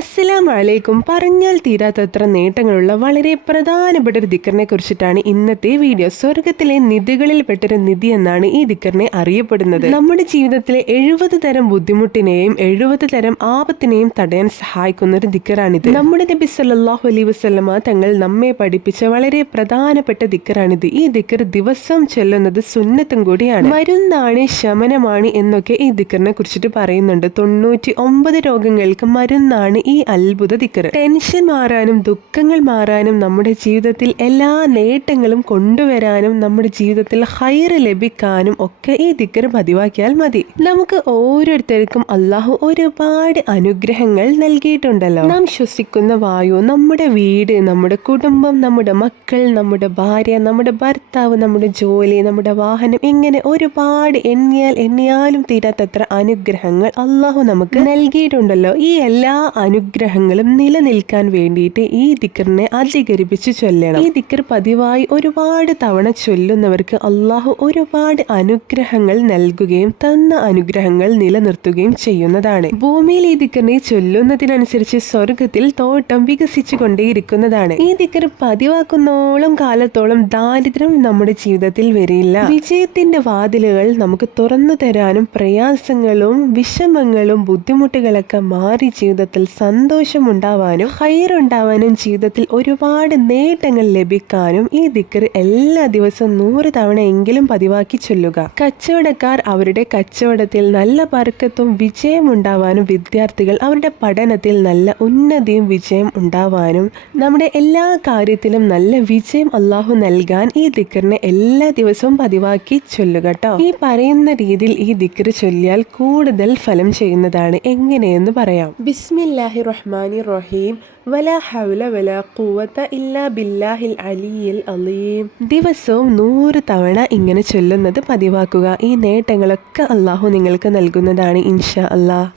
അസ്സലാമു അലൈക്കും. പറഞ്ഞാൽ തീരാത്തത്ര നേട്ടങ്ങളുള്ള വളരെ പ്രധാനപ്പെട്ട ഒരു ദിക്കറിനെ കുറിച്ചിട്ടാണ് ഇന്നത്തെ വീഡിയോ. സ്വർഗത്തിലെ നിധികളിൽ പെട്ടൊരു നിധി എന്നാണ് ഈ ദിക്കറിനെ അറിയപ്പെടുന്നത്. നമ്മുടെ ജീവിതത്തിലെ 70 തരം ബുദ്ധിമുട്ടിനെയും 70 തരം ആപത്തിനെയും തടയാൻ സഹായിക്കുന്ന ഒരു ദിക്കറാണിത്. നമ്മുടെ നബി സല്ലല്ലാഹു അലൈഹി വസല്ലമ തങ്ങൾ നമ്മെ പഠിപ്പിച്ച വളരെ പ്രധാനപ്പെട്ട ദിക്കറാണിത്. ഈ ദിക്കർ ദിവസം ചൊല്ലുന്നത് സുന്നത്തും കൂടിയാണ്. മരുന്നാണ്, ശമനമാണ് എന്നൊക്കെ ഈ ദിക്കറിനെ കുറിച്ചിട്ട് പറയുന്നുണ്ട്. 99 രോഗങ്ങൾക്ക് മരുന്നാണ് ഈ അത്ഭുത ദിക്കർ. ടെൻഷൻ മാറാനും ദുഃഖങ്ങൾ മാറാനും നമ്മുടെ ജീവിതത്തിൽ എല്ലാ നേട്ടങ്ങളും കൊണ്ടുവരാനും നമ്മുടെ ജീവിതത്തിൽ ഹൈർ ലഭിക്കാനും ഒക്കെ ഈ ദിക്കർ പതിവാക്കിയാൽ മതി. നമുക്ക് ഓരോരുത്തർക്കും അള്ളാഹു ഒരുപാട് അനുഗ്രഹങ്ങൾ നൽകിയിട്ടുണ്ടല്ലോ. നാം ശ്വസിക്കുന്ന വായു, നമ്മുടെ വീട്, നമ്മുടെ കുടുംബം, നമ്മുടെ മക്കൾ, നമ്മുടെ ഭാര്യ, നമ്മുടെ ഭർത്താവ്, നമ്മുടെ ജോലി, നമ്മുടെ വാഹനം, ഇങ്ങനെ ഒരുപാട് എണ്ണിയാലും തീരാത്തത്ര അനുഗ്രഹങ്ങൾ അള്ളാഹു നമുക്ക് നൽകിയിട്ടുണ്ടല്ലോ. ഈ എല്ലാ അനുഗ്രഹങ്ങളും നിലനിൽക്കാൻ വേണ്ടിയിട്ട് ഈ ദിക്കറിനെ അധികരിപ്പിച്ച് ചൊല്ലണം. ഈ ദിക്കർ പതിവായി ഒരുപാട് തവണ ചൊല്ലുന്നവർക്ക് അള്ളാഹു ഒരുപാട് അനുഗ്രഹങ്ങൾ നൽകുകയും തന്ന അനുഗ്രഹങ്ങൾ നിലനിർത്തുകയും ചെയ്യുന്നതാണ്. ഭൂമിയിൽ ഈ ദിക്കറിനെ ചൊല്ലുന്നതിനനുസരിച്ച് സ്വർഗത്തിൽ തോട്ടം വികസിച്ചു കൊണ്ടേയിരിക്കുന്നതാണ്. ഈ ദിക്കർ പതിവാക്കുന്നോളം കാലത്തോളം ദാരിദ്ര്യം നമ്മുടെ ജീവിതത്തിൽ വരില്ല. വിജയത്തിന്റെ വാതിലുകൾ നമുക്ക് തുറന്നു തരാനും പ്രയാസങ്ങളും വിഷമങ്ങളും ബുദ്ധിമുട്ടുകളൊക്കെ മാറി ജീവിതത്തിൽ സന്തോഷമുണ്ടാവാനും ഹൈറുണ്ടാവാനും ജീവിതത്തിൽ ഒരുപാട് നേട്ടങ്ങൾ ലഭിക്കാനും ഈ ദിക്കർ എല്ലാ ദിവസവും 100 തവണ എങ്കിലും പതിവാക്കി ചൊല്ലുക. കച്ചവടക്കാർ അവരുടെ കച്ചവടത്തിൽ നല്ല ബർക്കത്തും വിജയം ഉണ്ടാവാനും, വിദ്യാർത്ഥികൾ അവരുടെ പഠനത്തിൽ നല്ല ഉന്നതിയും വിജയം ഉണ്ടാവാനും, നമ്മുടെ എല്ലാ കാര്യത്തിലും നല്ല വിജയം അള്ളാഹു നൽകാൻ ഈ ദിക്കറിനെ എല്ലാ ദിവസവും പതിവാക്കി ചൊല്ലുക കേട്ടോ. ഈ പറയുന്ന രീതിയിൽ ഈ ദിക്കർ ചൊല്ലിയാൽ കൂടുതൽ ഫലം ചെയ്യുന്നതാണ്. എങ്ങനെയെന്ന് പറയാം. ബിസ്മില്ലാഹിർ റഹ്മാനിർ റഹീം. വലാ ഹൗല വലാ ഖുവത ഇല്ലാ ബില്ലാഹിൽ അലിയിൽ അലീം. ദിവസവും 100 തവണ ഇങ്ങനെ ചൊല്ലുന്നത് പതിവാക്കുക. ഈ നേട്ടങ്ങളൊക്കെ അള്ളാഹു നിങ്ങൾക്ക് നൽകുന്നതാണ് ഇൻഷാ അല്ലാഹ്.